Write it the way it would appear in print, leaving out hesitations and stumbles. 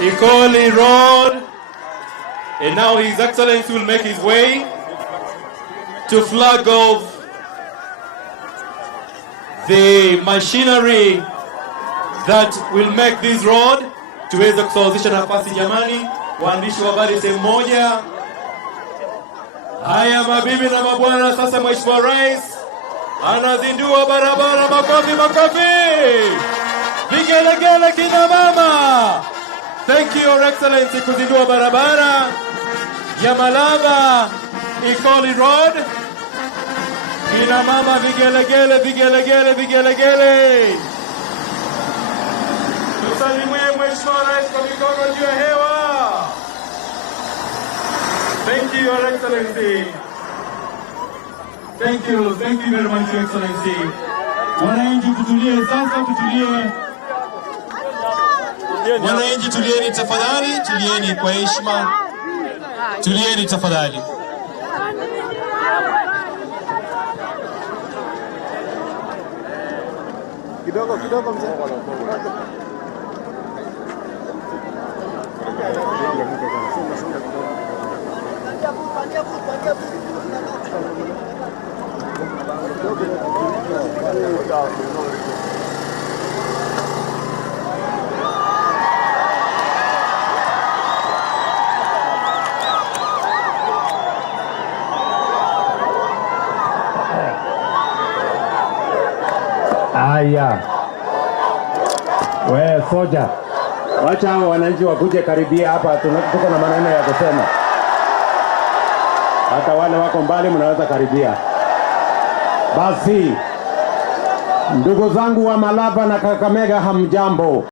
Ikoli Road. And now His Excellency will make his way to flag off the machinery that will make this road. Tuweze kusawazisha nafasi jamani, waandishi wa habari sehemu moja. Haya mabibi na mabwana, sasa Mheshimiwa Rais anazindua barabara. Makofi, makofi. Vigelegele kina mama. Thank you Your Excellency kuzindua barabara ya Malava Ikoli Road. Kina mama vigelegele, vigelegele, vigelegele. Tusalimie Mheshimiwa Rais kwa mikono juu ya hewa. Thank you Your Excellency. Thank you very much Your Excellency. Wananchi tutulie sasa, tutulie. Wananchi tulieni tafadhali, tulieni kwa heshima. Tulieni tafadhali. Kidogo mzee. Aya. We soja. Wacha wananchi wakuje karibia hapa, tuko na maneno ya kusema. Hata wale wako mbali mnaweza karibia. Basi ndugu zangu wa Malava na Kakamega, hamjambo.